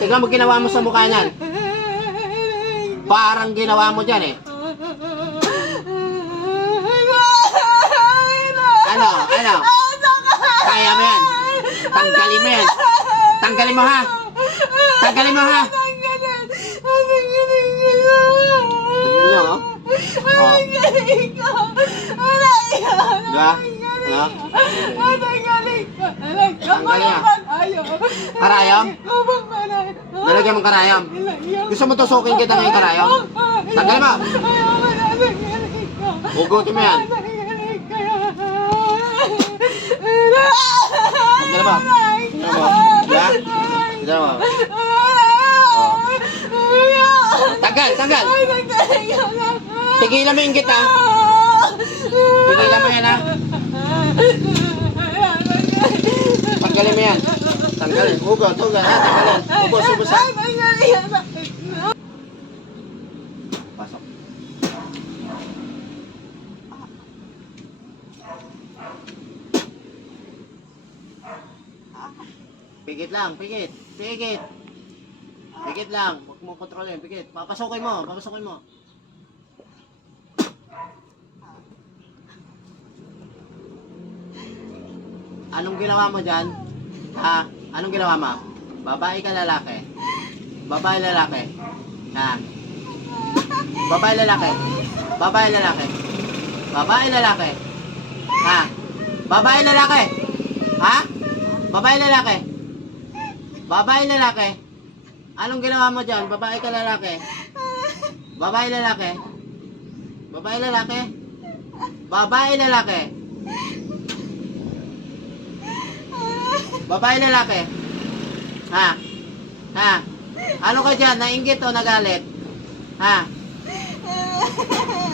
Tignan mo ginawa mo sa mukha niyan. Parang ginawa mo dyan eh. Ano? Ano? Kaya mo yan. Tanggalin mo yan. Tanggalin mo ha. Tanggalin mo ha. Tignan niyo oh. Oh. Diba? Ano? Karayom? Nalagyan mo karayom. Gusto mo tusukin kita ngayon karayom? Tanggalin mo. Hugutin mo yan. Tanggalin mo. Tanggalin mo. Diba? Tanggalin mo. Tanggal, tanggal. Tigilan mo yung kita. Tigilan mo yan ha. Tanggalin mo yan. Tanggalin. Hugot, hugot ha. Tanggalin. Ubos, ubos ha. Pasok. Pigit lang, pigit. Pigit. Pigit lang. Huwag mo kontrolin. Pigit. Papasokin mo. Papasokin mo. Anong ginawa mo dyan? Ha? Anong ginawa mo? Babae ka lalaki? Babae lalaki? Ha? Babae lalaki? Babae lalaki? Babae lalaki? Ha? Babae lalaki? Ha? Babae lalaki? Babae lalaki? Anong ginawa mo dyan? Babae ka lalaki? Babae lalaki? Babae lalaki? Babae lalaki? Babae lalaki? Ha? Ha? Ano ka dyan? Nainggit o nagalit? Ha?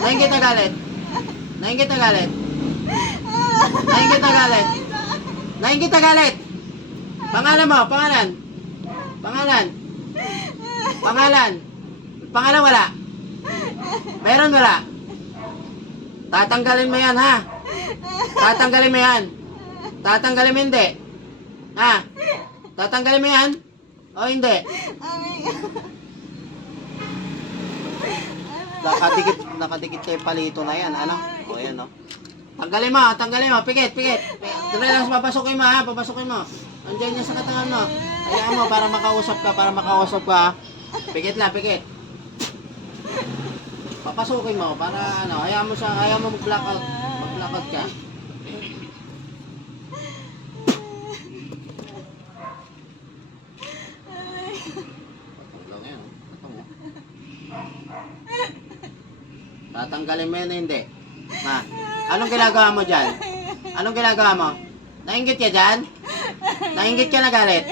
Nainggit na galit? Nainggit na galit? Nainggit na galit? Nainggit na galit? Pangalan mo, pangalan? Pangalan? Pangalan? Pangalan wala? Meron wala? Tatanggalin mo yan ha? Tatanggalin mo yan? Tatanggalin mo hindi? Ha? Tatanggalin mo yan? O hindi? Nakadikit, nakadikit kay palito na yan, ano? O yan, no? Tanggalin mo, tanggalin mo, pigit, pigit. Dire lang, papasukin mo ha, papasukin mo. Andiyan yan sa katawan mo. Hayaan mo para makausap ka, para makausap ka. ha? Pigit lang, pigit. Papasukin mo para ano, hayaan mo siya, hayaan mo mag-blackout. Mag-blackout ka. Patulong yan. Ito mo. Tatanggalin mo yan o hindi? Ma, anong ginagawa mo dyan? Anong ginagawa mo? Nainggit ka dyan? Nainggit ka na galit?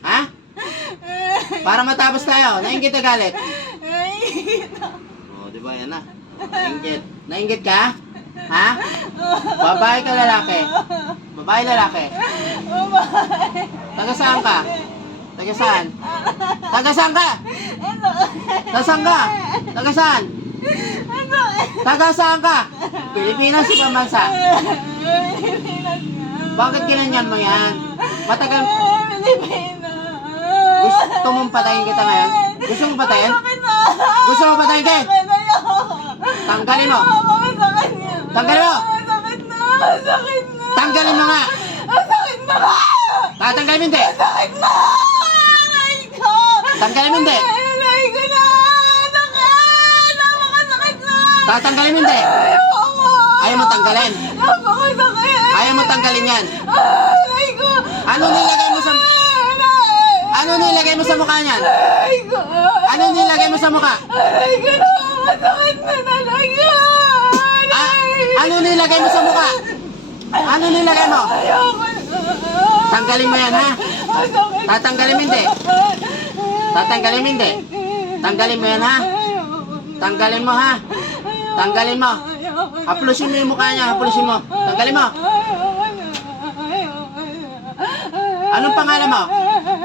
Ha? Para matapos tayo, nainggit na galit? Oo, di ba yan na? Nainggit. Nainggit ka? Ha? Babae ka lalaki? Babae lalaki? Taga saan ka? Taga saan? Taga saan ka? Taga saan ka? Taga saan? Taga saan ka? Pilipinas si Pamansa. Bakit ginanyan mo yan? Matagal, gusto mong patayin kita ngayon? Gusto mo patayin? Gusto mo patayin ka? Tanggalin mo. Tanggalin mo. Sakit na! Sakit na! Tanggalin mo nga. Sakit na ba? Tatanggalin mo hindi. Sakit na! Aray ko! Tanggalin mo hindi. Tatanggalin mo hindi. Ayaw mo tanggalin. Ayaw mo tanggalin yan. Ano nilagay mo sa... Ano nilagay mo sa mukha niyan? Ano nilagay mo sa mukha? Napakasakit na talaga! Ah, ano nilagay mo sa mukha? Ano nilagay mo? Tanggalin mo yan ha. Tatanggalin mo hindi. Tatanggalin mo hindi. Tanggalin mo yan ha. Tanggalin mo ha. Tanggalin mo. Haplusin mo yung mukha niya. Haplusin mo. Tanggalin mo. Anong pangalan mo?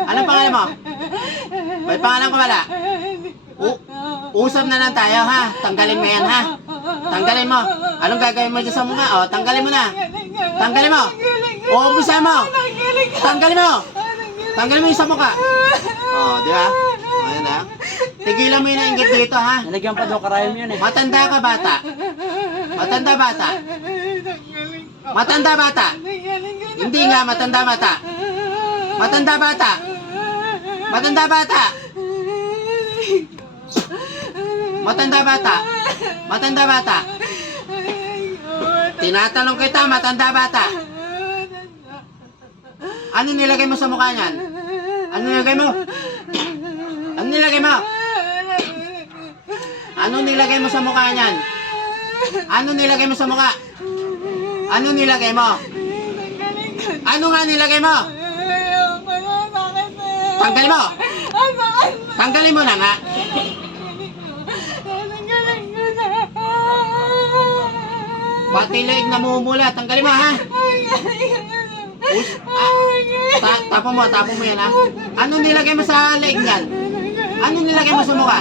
Anong pangalan mo? May pangalan ko wala? U usap na lang tayo ha. Tanggalin mo yan ha. Tanggalin mo. Anong gagawin mo dyan sa mukha? O, tanggalin mo na. Tanggalin mo. O, umpisa mo. Tanggalin mo. Tanggalin mo yung sa mukha. Oh, di ba? Tigilan mo yung nainggit dito ha. Nalagyan pa daw karayom yun eh. Matanda ka bata. Matanda bata. Matanda bata. Hindi nga, matanda bata. Matanda bata. Matanda bata. Matanda bata. Matanda bata. Tinatanong kita, matanda bata. Ano nilagay mo sa mukha niyan? Ano nilagay mo? Ano nilagay mo? Ano nilagay mo sa mukha niyan? Ano nilagay mo sa mukha? Ano nilagay mo? Ano nga nilagay mo? Tanggalin mo! Tanggalin mo na nga! Pati leeg namumula. Tanggalin mo ha! Ah, ta tapo mo, tapo mo yan ha. Ano nilagay mo sa leeg niyan? Ano nilagay mo sa mukha?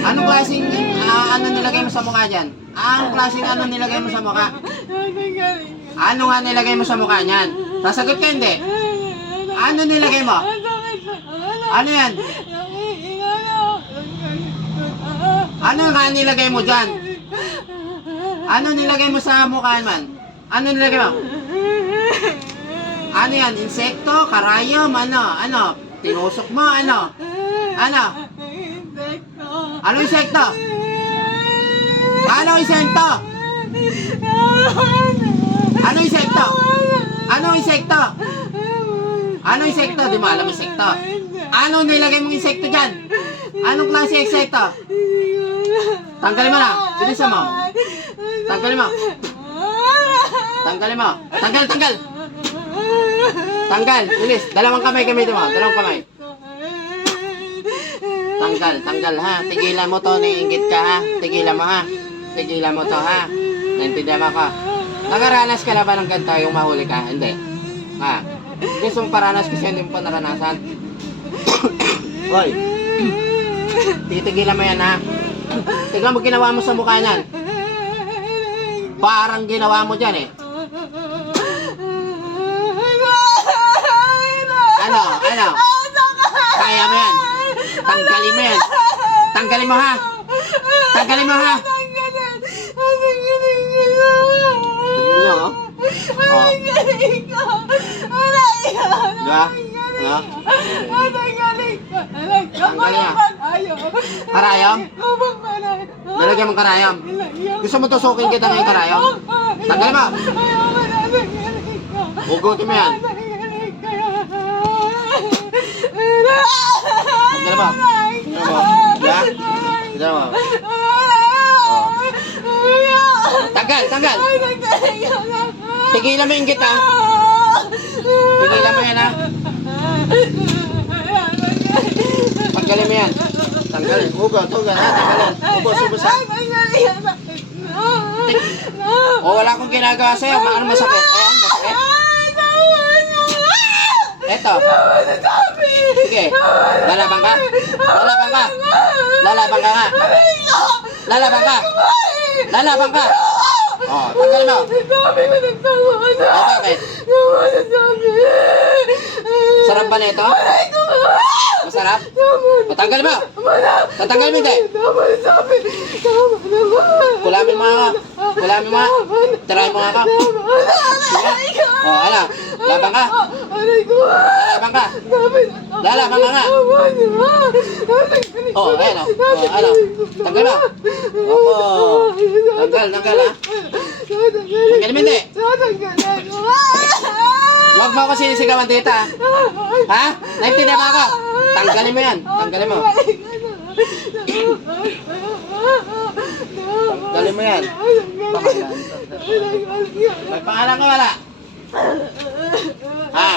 Anong klaseng, ah, ano nilagay mo sa mukha dyan? Anong klaseng ano nilagay mo sa mukha? Ano nga nilagay mo sa mukha niyan? Sasagot ka hindi? Ano nilagay mo? Ano yan? Ano nga nilagay mo dyan? Ano nilagay mo sa mukha man? Ano nilagay mo? Ano yan? Insekto? Karayom? Ano? Ano? Tinusok mo? Ano? Ano? Ano insekto? Ano insekto? Ano insekto? Ano insekto? Ano insekto? Di mo alam insekto? Ano nilagay mong insekto dyan? Anong klase insekto? Tanggalin mo na. Bilisan mo. Tanggalin mo. Tanggalin mo. Tanggal, tanggal. Tanggal. Bilis. Dalawang kamay gamitin mo. Dalawang kamay. Tanggal, tanggal ha. Tigilan mo to, niinggit ka ha. Tigilan mo ha. Tigilan mo to ha. Naintindihan mo ako. Nakaranas ka na ba ng ganito yung mahuli ka? Hindi. Ha? Gusto mong paranas kasi hindi mo pa naranasan. Hoy. Titigilan mo yan ha. Tignan mo ginawa mo sa mukha niyan. Parang ginawa mo dyan eh. Ano? Ano? Kaya mo yan. Tanggalin mo yan. Tanggalin mo ha. Tanggalin mo ha. Tignan nyo oh. Oh. Diba? Ano? Karayom? Nalagyan mong karayom. Gusto mo tusukin kita ng karayom? Tanggalin mo. Hugutin mo yan. Tanggalin mo. Tanggalin mo. Mo. Tanggal, tanggal. Tigilan mo yung git ha. Tigilan mo yan ha. Tanggalin mo yan. Tanggalin. Hugot, hugot ha. Tanggalin. Ubos, ubos ha. O wala akong ginagawa sa'yo. Ano masakit? Ayan, masakit. Eto. Sige. Lalaban ka? Lalaban ka? Lalaban ka nga. Lalaban ka? Lalaban ka? Oh, tanggalin mo. Oh, bakit? Sarap ba nito? Masarap? O, tanggalin mo. Tatanggalin mo hindi. Kulamin mo nga. Kulamin mo nga. Tirahin mo nga ka. Sige. O, ano? Laban ka? Lalaban ka? Lalaban ka nga. O, ayan o. O, ano? Tanggal mo. Opo. Tanggal, tanggal ha. Tanggalin mo hindi. Huwag mo ako sinisigawan dito ha. Ha? Naintindihan mo ako? Tanggalin mo yan. Tanggalin mo. Tanggalin mo yan. May pangalan ka wala? Ha?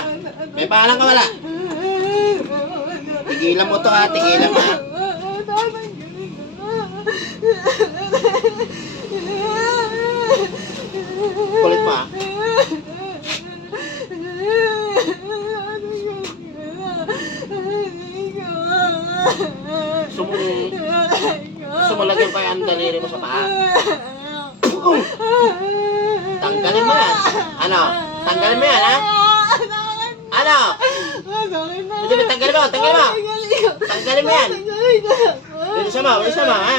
May pangalan ka wala? Tigilan mo to ha. Tigilan mo ha. Kulit mo ha. Gusto mo, gusto mo lagyan pa yung daliri mo sa paa. Tanggalin mo yan. Ano? Tanggalin mo yan ha? Ano? Sakit na. Sige, tanggalin mo, tanggalin mo. Tanggalin mo yan. Bilisan mo, bilisan mo, ha?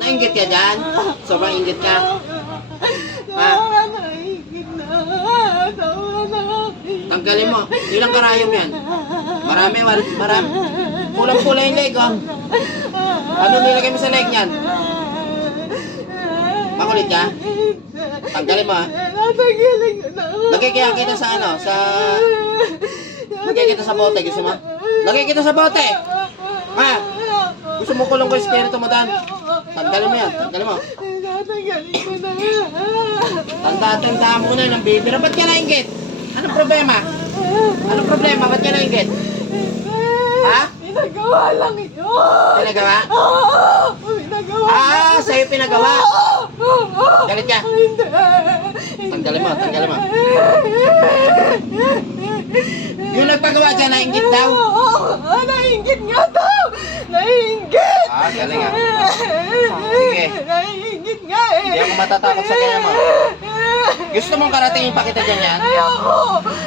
Nainggit ka dyan? Sobrang inggit ka? Ha? Tanggalin mo. Ilang karayom yan? Marami, mar- marami. Kulang-kulang yung leg, oh. Ano nilagay mo sa leg niyan? Makulit ka? Tanggalin mo, ha? Natanggalin ko na. Lagay kaya kita sa ano? Sa... Lagay kita sa bote, gusto mo? Lagay kita sa bote! Ha? Gusto mo kulong ko yung espiritu mo, Dan? Tanggalin mo yan, tanggalin mo. Natanggalin ko na. Tanda-tanda mo na ng bibira. Ba't ka nainggit? Anong problema? Anong problema? Ba't ka nainggit? Ha? Pinagawa lang ito. Pinagawa? Oo, pinagawa. Ah, sa'yo pinagawa. Oo. Galit ka? Hindi. Tanggalin mo, tanggalin mo. Yung nagpagawa dyan, nainggit daw. Oo, nainggit nga daw. Nainggit. Ah, galing ah. Sige. Nainggit nga eh. Hindi ako matatakot sa kanya mo. Gusto mong karatingin pa kita dyan yan? Ayoko.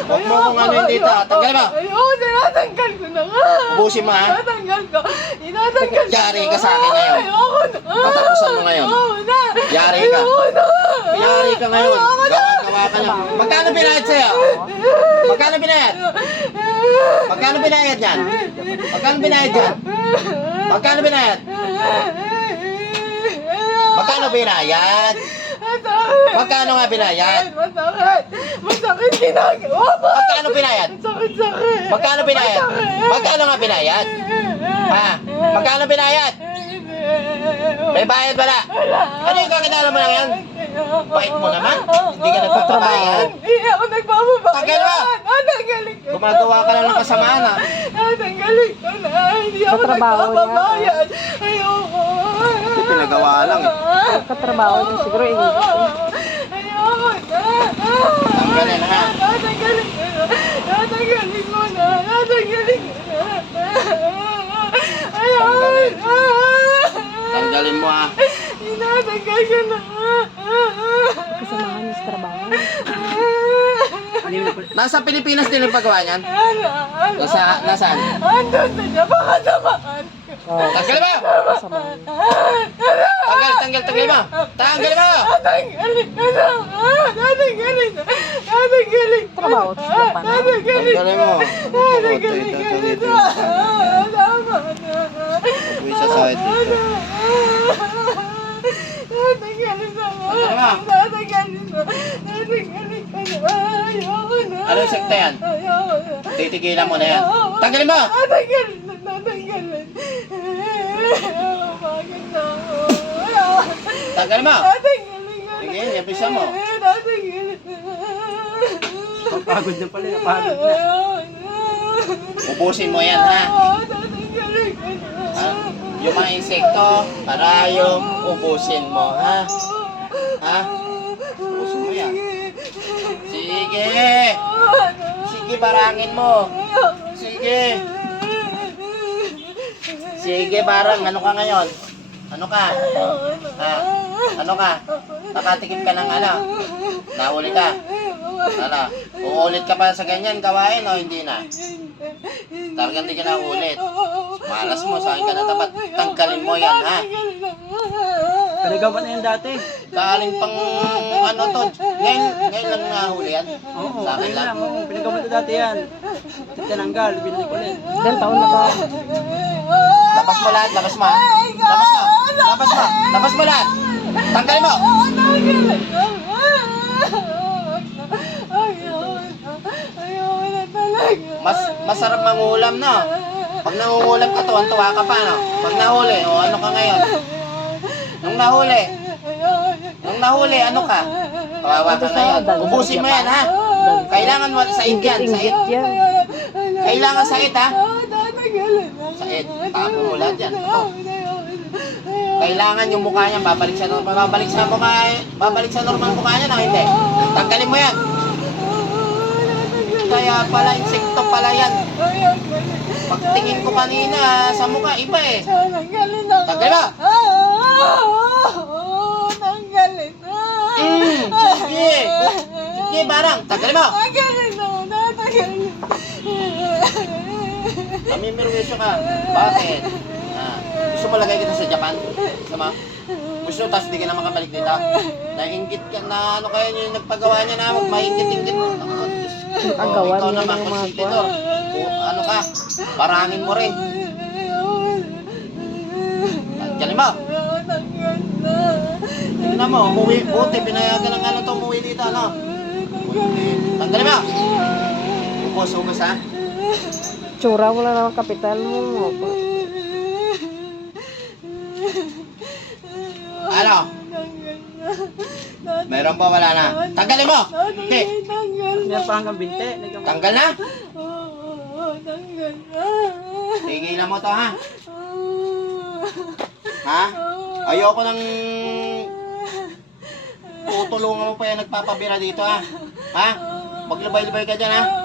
Huwag mo kung ano hindi ta. Tanggalin mo. Ayoko, tinatanggal ko na nga. Ubusin mo ha. Tinatanggal ko. Tinatanggal ko. Yari ka sa akin ngayon. Ayoko na. Patapusan mo ngayon. Ayoko na. Yari ka. Ayoko na. Yari ka ngayon. Ayoko na. Gawa-gawa ka na. Magkano binayad sa'yo? Magkano binayad? Magkano binayad yan? Magkano binayad yan? Magkano binayad? Magkano binayad? Masakit. Magkano nga binayad? Masakit. Masakit ginagawa. Magkano binayad? Sakit, sakit. Magkano binayad? Masakit. Magkano nga binayad? Ha? Magkano binayad? May bayad wala? Ano yung kakilala mo lang yan? Bait mo naman. Hindi ka nagpapabayad. Hindi ako nagpapabayad. Tanggal mo. Natanggalin ko na. Gumagawa ka lang ng kasamaan ha. Natanggalin ko na. Hindi ako Sa trabaho niya. nagpapabayad. Ayoko. Pinagawa lang eh. Katrabaho niya siguro eh. Ayoko na. Tanggalin ha. Natanggalin ko na. Natanggalin mo na. Natanggalin ko na. Tanggalin. Tanggalin mo ha. Tinatanggal ko na. Kasamahan niya sa trabaho. Nasa Pilipinas din yung paggawa niyan? Nasa, nasaan? Andun na siya. Baka naman. Oh, Tanggalin mo! kasamahan. Tanggal, tanggal, tanggalin mo! Tanggalin mo! Natanggalin ko na. Natanggalin na. Natanggalin ko Trabaho na. sa Japan. Natanggalin Tanggalin mo. Natanggalin ko na. Tama na. Uy, sa side dito. Natanggalin na. Natanggalin na. Natanggalin ko na. Ayoko na. Anong sekta yan? Na. Titigilan mo na yan. Tanggalin mo! Natanggalin na. Natanggalin. Bakit na ako? Tanggalin mo! Sige, yapisa mo. Natanggalin na. Pagod na pala, napagod na. Ubusin mo yan ha. Ha? Yung mga insekto, karayom, ubusin mo ha. Ha? Ubusin mo yan. Sige! Sige, barangin mo. Sige. Sige, barang. Ano ka ngayon? Ano ka? Ha? Ano ka? Nakatikim ka ng ano? Nahuli ka? Ano? Uulit ka pa sa ganyan gawain o hindi na? Talagang hindi ka na ulit. Malas mo, sa akin ka na tapat. Tanggalin mo yan, ha? Pinagawa na yan dati. Kaling pang ano to. Ngayon, ngayon lang nahuli yan. Oo, Sa akin lang. lang. oo, Pinagawa na dati yan. Tinanggal, binalik ulit. Ilan taon na ba? Labas mo lahat, labas mo ha. Labas mo, labas mo, labas mo lahat. Tanggalin mo. Mas masarap mangulam no. Pag nangungulam ka, tuwan-tuwa ka pa no. Pag nahuli, o ano ka ngayon? Nung nahuli, nung nahuli, ano ka? Kawawa ka ngayon. Ubusin mo yan ha. Kailangan mo sa yan. Kailangan sa it ha. Sa it. Tapo mo lahat yan. Ito. Kailangan yung mukha niya babalik sa normal, babalik sa mukha, babalik sa normal mukha niya na hindi. Tanggalin mo yan. Kaya pala insekto pala yan. Pagtingin ko kanina sa mukha iba eh. Tanggalin na. Tanggalin mo. Tanggalin na. Mm, sige. Sige, barang. Tanggalin mo. Tanggalin mo. Tatanggalin. Namimirwisyo ka. Bakit? Ah, gusto mo lagay kita sa Japan? Sama? Gusto, tapos di ka na makabalik dito? Nainggit ka na, ano kaya yung nagpagawa niya na, huwag maingit-ingit. Ako, Diyos ko. Nakagawa Ikaw niya naman, ng mga konsultador. O, ano ka, parangin mo rin. Na. Tingnan mo, umuwi, buti, pinayagan ng ano to, umuwi dito, ano? Tanggalin mo. Ubos-ubos, ha? Tsura, wala namang kapital mo. Ano? Meron pa, wala na. Tanggalin mo. Okay. Tanggal na. Meron pa hanggang binte. Tanggal na. Oo, tanggal na. Tigilan mo to, ha? Ha? Ayoko nang tutulungan mo pa yan nagpapabira dito, ha? Ha? Maglabay-labay ka dyan, ha?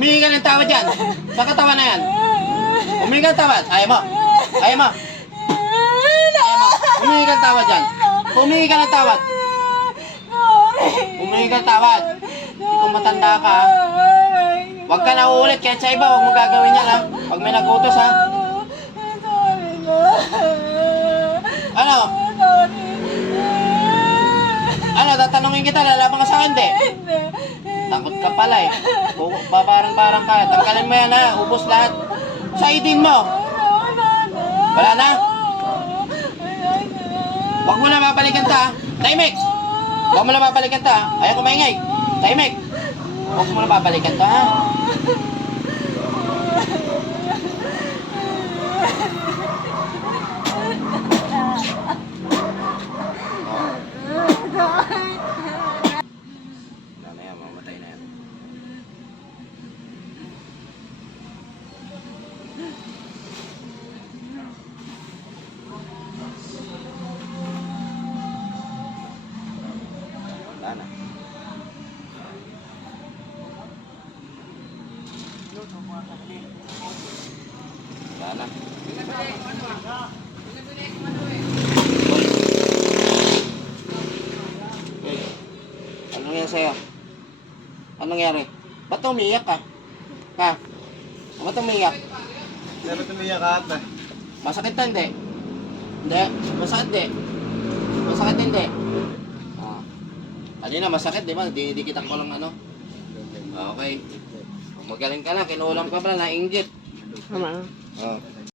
Humingi ka ng tawad dyan. Sa katawan na yan. Humingi ka ng tawad. Ayaw mo. Ayaw mo. Ayaw mo. Humingi ka ng tawad dyan. Humingi ka ng tawad. Humingi ka ng tawad. Kung matanda ka? Huwag ka na uulit kahit sa iba. Huwag mo gagawin yan, ha? Pag may nagutos, ha? Ano? Ano? Tatanungin kita. Lalaban ka sa akin, di? Hindi. Takot ka pala, eh. Babarang-barang ka. Tanggalin mo yan, ha? Ubus lahat. Sa idin mo. Wala na. Huwag mo na babalikan ta, ha? Tahimik! Huwag mo na babalikan ta? Ayaw ko maingay. Tahimik! Huwag mo na babalikan ta, ha? Wala na. Hoy. Anong yan sa'yo? Anong nangyari? Ba't umiyak ka? Ha? Ba't umiyak? Dapat umiyak ka ata. Masakit na hindi? Hindi. Masakit hindi? Masakit hindi? Ah. Kanina masakit, di ba? Dinidikitan ko lang ano. Ah, Okay. Magaling ka na, kinulam ka pala, nainggit. Tama. Oh.